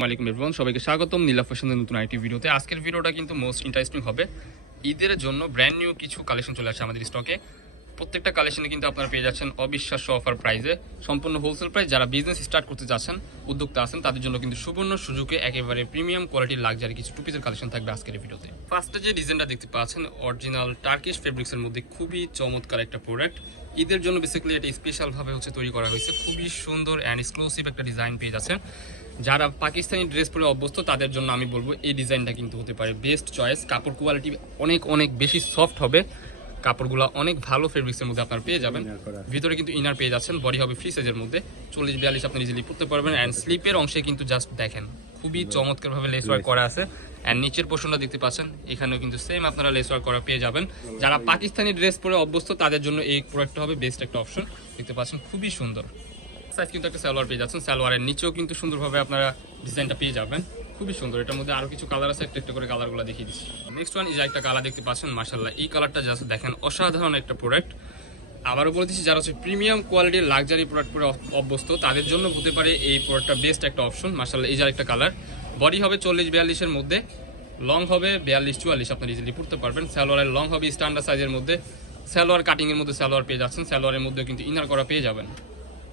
আসসালামু আলাইকুম এভরিওয়ান, সবাইকে স্বাগতম নীলা ফ্যাশনের নতুন আইটি ভিডিওতে। আজকের ভিডিওটা কিন্তু মোস্ট ইন্টারেস্টিং হবে। ঈদের জন্য ব্র্যান্ড নিউ কিছু কালেকশন চলে আসছে আমাদের স্টকে। প্রত্যেকটা কালেকশনে কিন্তু আপনারা পেয়ে যাচ্ছেন অবিশ্বাস্য অফার প্রাইসে, সম্পূর্ণ হোলসেল প্রাইস। যারা বিজনেস স্টার্ট করতে যাচ্ছেন, উদ্যোক্তা আছেন, তাদের জন্য কিন্তু সুবর্ণ সুযোগে একেবারে প্রিমিয়াম কোয়ালিটির লাক্সারি কিছু টু পিসের কালেকশন থাকবে আজকের ভিডিওতে। ফার্স্টে যে ডিজাইনটা দেখতে পাচ্ছেন, অরিজিনাল টার্কিশ ফেব্রিক্সের মধ্যে খুবই চমৎকার একটা প্রোডাক্ট। ঈদের জন্য বেসিক্যালি এটা স্পেশালভাবে তৈরি করা হয়েছে। খুবই সুন্দর অ্যান্ড এক্সক্লুসিভ একটা ডিজাইন পেয়ে যাচ্ছেন। যারা পাকিস্তানি ড্রেস পরে অভ্যস্ত তাদের জন্য আমি বলবো এই ডিজাইনটা কিন্তু হতে পারে বেস্ট চয়েস। কাপড় কোয়ালিটি অনেক বেশি সফট হবে, কাপড়গুলো অনেক ভালো ফেব্রিক্সের মধ্যে আপনারা পেয়ে যাবেন। ভিতরে কিন্তু ইনার পেয়ে যাচ্ছেন, বডি হবে ফ্রি সাইজের মধ্যে 40-42 আপনারা ইজিলি পরতে পারবেন। অ্যান্ড স্লিপের অংশে কিন্তু জাস্ট দেখেন খুবই চমৎকারভাবে লেস ওয়ার্ক করা আছে। অ্যান্ড নিচের পোর্শনটা দেখতে পাচ্ছেন, এখানেও কিন্তু সেম আপনারা লেস ওয়ার্ক করা পেয়ে যাবেন। যারা পাকিস্তানি ড্রেস পরে অভ্যস্ত তাদের জন্য এই প্রোডাক্টটা হবে বেস্ট একটা অপশন। দেখতে পাচ্ছেন খুবই সুন্দর সাইজ, কিন্তু একটা সালোয়ার পেয়ে যাচ্ছেন। সালোয়ারের নিচেও কিন্তু সুন্দরভাবে আপনারা ডিজাইনটা পেয়ে যাবেন, খুবই সুন্দর। এটার মধ্যে আরো কিছু কালার আছে, একটা করে কালারগুলো দেখিয়ে দিচ্ছি। নেক্সট ওয়ান, এই যে একটা কালার দেখতে পাচ্ছেন, মাশাআল্লাহ এই কালারটা জাস্ট দেখেন অসাধারণ একটা প্রোডাক্ট। আবারও বলে দিচ্ছি, যারা প্রিমিয়াম কোয়ালিটির লাক্সারি প্রোডাক্ট পরে অভ্যস্ত তাদের জন্য হতে পারে এই প্রোডাক্টটা বেস্ট একটা অপশন। মাশাআল্লাহ এই যে একটা কালার, বডি হবে 40-42 মধ্যে, লং হবে 42-44 আপনারা ইজিলি পড়তে পারবেন। সালোয়ারের লং হবে স্ট্যান্ডার্ড সাইজের মধ্যে, সালোয়ার কাটিংয়ের মধ্যে সালোয়ার পেয়ে যাচ্ছেন। সালোয়ারের মধ্যে কিন্তু ইনার করা পেয়ে যাবেন।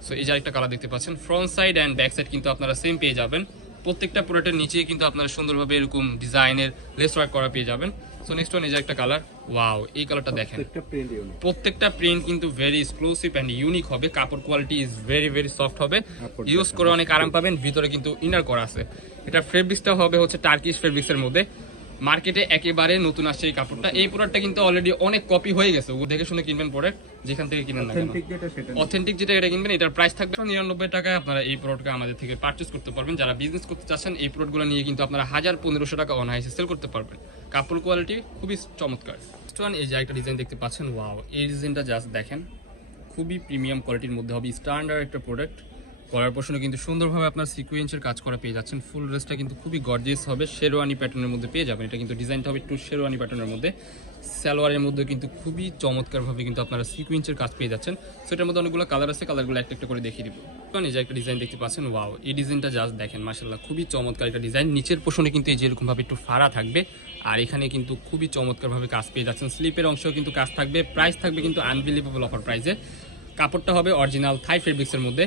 সো এই যে একটা কালার দেখতে পাচ্ছেন, front side and back side কিন্তু আপনারা সেম পেয়ে যাবেন। প্রত্যেকটা প্রোডাক্টের নিচে কিন্তু আপনারা সুন্দরভাবে এরকম ডিজাইনের লেস ওয়ার্ক করা পেয়ে যাবেন। সো নেক্সট ওয়ান, এই যে একটা কালার, ওয়াও এই কালারটা দেখেন, প্রত্যেকটা প্রিন্ট কিন্তু ভেরি এক্সক্লুসিভ অ্যান্ড ইউনিক হবে। কাপড় কোয়ালিটি ইজ ভেরি সফট হবে, ইউজ করে অনেক আরাম পাবেন। ভিতরে কিন্তু ইনার করা আছে। এটা ফেব্রিক্সটা হবে টার্কিশ ফেব্রিক্সের মধ্যে। মার্কেটে একেবারে নতুন আসছে এই কাপড়টা। এই প্রোডাক্টটা কিন্তু অলরেডি অনেক কপি হয়ে গেছে। ও দেখে শুনে কিনবেন প্রোডাক্ট, যেখান থেকে কিনেন না কেন অথেন্টিক যেটা এটা কিনবেন। এটার প্রাইস থাকবে 99 টাকায়। আপনারা এই প্রোডাক্টটা আমাদের থেকে পারচেজ করতে পারবেন। যারা বিজনেস করতে চাচ্ছেন এই প্রোডাক্টগুলো নিয়ে কিন্তু আপনারা 1000-1500 টাকা অনলাইনে সেল করতে পারবেন। কাপড় কোয়ালিটি খুবই চমৎকার। এই যে একটা ডিজাইন দেখতে পাচ্ছেন, ওয়াও এই ডিজাইনটা জাস্ট দেখেন, খুবই প্রিমিয়াম কোয়ালিটির মধ্যে হবে। স্ট্যান্ডার্ড একটা প্রোডাক্ট। কলার পোর্শনে কিন্তু সুন্দরভাবে আপনার সিকোয়েন্সের কাজ করা পেয়ে যাচ্ছেন। ফুল ড্রেসটা কিন্তু খুবই গর্জিয়াস হবে, শেরওয়ানি প্যাটার্নের মধ্যে পেয়ে যাবেন। এটা কিন্তু ডিজাইনটা হবে একটু শেরওয়ানি প্যাটার্নের মধ্যে। সালোয়ারের মধ্যে কিন্তু খুবই চমৎকারভাবে কিন্তু আপনারা সিকোয়েন্সের কাজ পেয়ে যাচ্ছেন। সো এটার মধ্যে অনেকগুলো কালার আছে, কালারগুলো একটা করে দেখিয়ে দিব। এই যে একটা ডিজাইন দেখতে পাচ্ছেন, ওয়াও এই ডিজাইনটা জাস্ট দেখেন, মাশাআল্লাহ খুবই চমৎকার একটা ডিজাইন। নিচের পোর্শনে কিন্তু এই যে এরকমভাবে একটু ফাড়া থাকবে, আর এখানে কিন্তু খুবই চমৎকারভাবে কাজ পেয়ে যাচ্ছেন। স্লিপের অংশেও কিন্তু কাজ থাকবে। প্রাইস থাকবে কিন্তু আনবিলিভেবল অফার প্রাইসে। কাপড়টা হবে অরিজিনাল থাই ফেব্রিক্সের মধ্যে।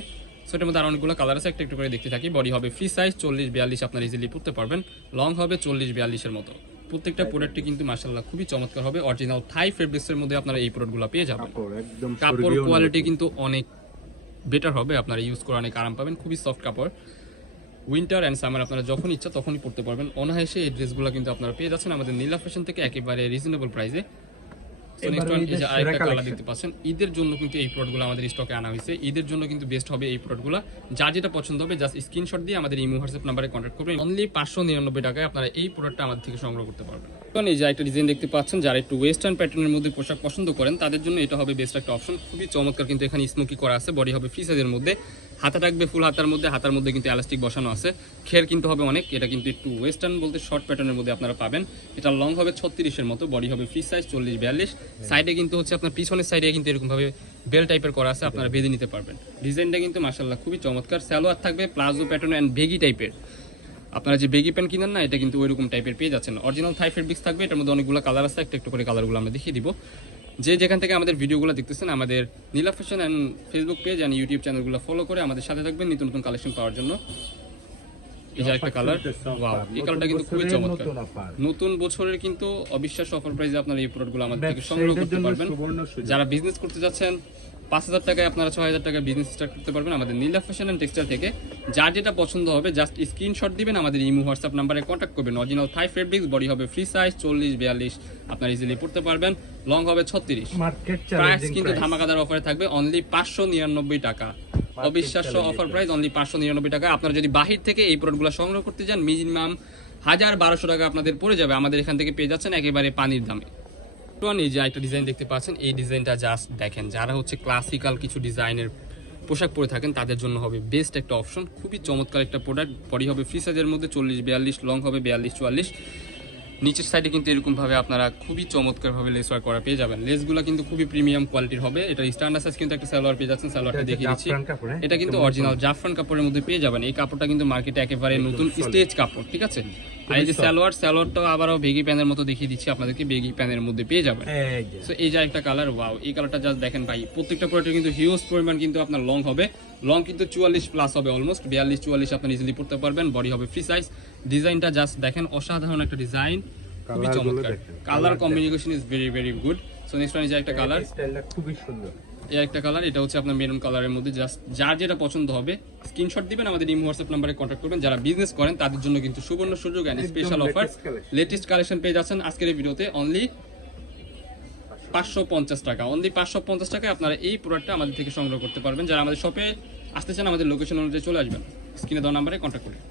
সো এটার মধ্যে আরো অনেকগুলো কালার আছে, একটা করে দেখতে থাকি। বডি হবে ফ্রি সাইজ 40-42 আপনারা ইজিলি পরতে পারবেন। লং হবে 40-42 মতো। প্রত্যেকটা প্রোডাক্টই কিন্তু মাশাআল্লাহ খুবই চমৎকার হবে। অরিজিনাল থাই ফেব্রিক্সের মধ্যে আপনারা এই প্রোডাক্টগুলো পেয়ে যাবেন। কাপড় কোয়ালিটি কিন্তু অনেক বেটার হবে, আপনারা ইউজ করে অনেক আরাম পাবেন। খুবই সফট কাপড়। উইন্টার অ্যান্ড সামার আপনারা যখন ইচ্ছা তখনই পরতে পারবেন অনায়াসে। এই ড্রেসগুলো কিন্তু আপনারা পেয়ে যাচ্ছেন আমাদের নীলা ফ্যাশন থেকে একেবারে রিজনেবল প্রাইসে। দেখতে পাচ্ছেন, ঈদের জন্য কিন্তু এই প্রোডাক্টগুলো আমাদের স্টকে আনা হয়েছে। ঈদের জন্য কিন্তু বেস্ট হবে এই প্রোডাক্টগুলো। যার যেটা পছন্দ হবে জাস্ট স্ক্রিনশট দিয়ে আমাদের ইমো হোয়াটসঅ্যাপ নাম্বারে কন্ট্যাক্ট করবেন। অনলি 599 টাকায় আপনারা এই প্রোডাক্টটা আমাদের থেকে সংগ্রহ করতে পারবেন। এই যে একটা ডিজাইন দেখতে পাচ্ছেন, যারা একটু ওয়েস্টার্ন প্যাটার্নের মধ্যে পোশাক পছন্দ করেন তাদের জন্য এটা হবে বেস্ট একটা অপশন। খুবই চমৎকার কিন্তু এখানে স্মোকি করা আছে। বডি হবে ফ্রি সাইজের মধ্যে, হাতা থাকবে ফুল হাতার মধ্যে। হাতার মধ্যে কিন্তু এলাস্টিক বসানো আছে। খের কিন্তু হবে অনেক। এটা কিন্তু একটু ওয়েস্টার্ন বলতে শর্ট প্যাটার্নের মধ্যে আপনারা পাবেন। এটা লং হবে 36 মতো, বডি হবে ফ্রি সাইজ 40-42। সাইডে কিন্তু আপনার পিছনের সাইডে কিন্তু এরকমভাবে বেল টাইপের করা আছে, আপনারা বেঁধে নিতে পারবেন। ডিজাইনটা কিন্তু মাশাআল্লাহ খুবই চমৎকার। সালোয়ার থাকবে প্লাজো প্যাটার্ন অ্যান্ড বেগি টাইপের। আপনারা যে বেগি প্যান্ট কিনেন না, এটা কিন্তু ওইরকম টাইপের পেয়ে যাচ্ছেন। অরিজিনাল থাই ফেব্রিক্স থাকবে। এটার মধ্যে অনেকগুলো কালার আছে, একটা করে কালারগুলো আমরা দেখিয়ে দিব। যে যেখান থেকে আমাদের ভিডিওগুলো দেখতেছেন, আমাদের Nila fashion and Facebook page and YouTube চ্যানেলগুলো ফলো করে আমাদের সাথে থাকবেন নিত্য নতুন কালেকশন পাওয়ার জন্য। এই যে একটা কালার, ওয়াও এই কালারটা কিন্তু খুবই চমৎকার। নতুন বছরের কিন্তু অবিশ্বাস্য অফার প্রাইসে আপনারা এই প্রোডাক্টগুলো আমাদের থেকে সংগ্রহ করতে পারবেন। যারা বিজনেস করতে যাচ্ছেন 5000 টাকায় আপনারা 6000 টাকা বিজনেস স্টার্ট করতে পারবেন আমাদের নীলা ফ্যাশন অ্যান্ড টেক্সটাইল থেকে। যার যেটা পছন্দ হবে জাস্ট স্ক্রিনশট দিবেন, আমাদের ইমো হোয়াটসঅ্যাপ নাম্বারে কন্ট্যাক্ট করবেন। অরিজিনাল থাই ফেব্রিক্স, বডি হবে ফ্রি সাইজ 40-42 আপনারা ইজিলি পড়তে পারবেন। লং হবে 36। প্রাইস কিন্তু ধামাকাদার অফারে থাকবে অনলি 599 টাকা। অবিশ্বাস্য অফার প্রাইস অনলি 599 টাকা। আপনারা যদি বাহির থেকে এই প্রোডাক্টগুলো সংগ্রহ করতে যান মিনিমাম 1000-1200 টাকা আপনাদের পড়ে যাবে। আমাদের এখান থেকে পেয়ে যাচ্ছেন একেবারে পানির দামে। এই যে একটা ডিজাইন দেখতে পাচ্ছেন, এই ডিজাইনটা জাস্ট দেখেন। যারা ক্লাসিক্যাল কিছু ডিজাইনের পোশাক পরে থাকেন তাদের জন্য হবে বেস্ট একটা অপশন। খুবই চমৎকার একটা প্রোডাক্ট। বডি হবে ফ্রি সাইজের মধ্যে 40-42, লং হবে 42-44। নিচের সাইডে কিন্তু এরকম ভাবে আপনারা খুবই চমৎকার ভাবে লেস ওয়ার্ক করা পেয়ে যাবেন। লেসগুলো কিন্তু খুবই প্রিমিয়াম কোয়ালিটির হবে। এটা স্ট্যান্ডার্ড সাইজ কিন্তু একটা সালোয়ার পেয়ে যাচ্ছেন, সালোয়ারটা দেখিয়ে দিচ্ছি। এটা কিন্তু অরিজিনাল জাফরান কাপড়ের মধ্যে পেয়ে যাবেন। এই কাপড়টা কিন্তু মার্কেটে একেবারে নতুন স্টেজ কাপড়, ঠিক আছে। আর এই যে সালোয়ারটাও আবারও বেগি প্যানের মতো দেখিয়ে দিচ্ছি আপনাদেরকে, বেগি প্যানের মধ্যে পেয়ে যাবেন। সো এই যে একটা কালার, ওয়াও, এই কালারটা জাস্ট দেখেন ভাই। প্রত্যেকটা প্রোডাক্টে কিন্তু হিউজ পরিমাণ কিন্তু আপনার লং হবে, লং কিন্তু 44 প্লাস হবে, অলমোস্ট 42-44 আপনার ইজিলি পড়তে পারবেন। বডি হবে ফ্রি সাইজ। ডিজাইনটা জাস্ট দেখেন, অসাধারণ একটা ডিজাইন, খুবই চমৎকার। Colour combination is very very good. So next one, এই যে একটা কালার, স্টাইলটা খুবই সুন্দর। এই একটা কালার, এটা হচ্ছে আপনার মেরুন কালারের মধ্যে। জাস্ট যার যেটা পছন্দ হবে স্ক্রিনশট দিবেন, আমাদের ইমো হোয়াটসঅ্যাপ নাম্বারে কন্ট্যাক্ট করবেন। যারা বিজনেস করেন তাদের জন্য কিন্তু সুবর্ণ সুযোগ and special offer, latest collection পেয়ে যাচ্ছেন আজকের এই ভিডিওতে অনলি 550 টাকা। অনলি 550 টাকায় আপনারা এই প্রোডাক্টটা আমাদের থেকে সংগ্রহ করতে পারবেন। যারা আমাদের শপে আসতে চান আমাদের লোকেশন অনুযায়ী চলে আসবেন, স্ক্রিনে দেওয়া নাম্বারে কন্ট্যাক্ট করুন।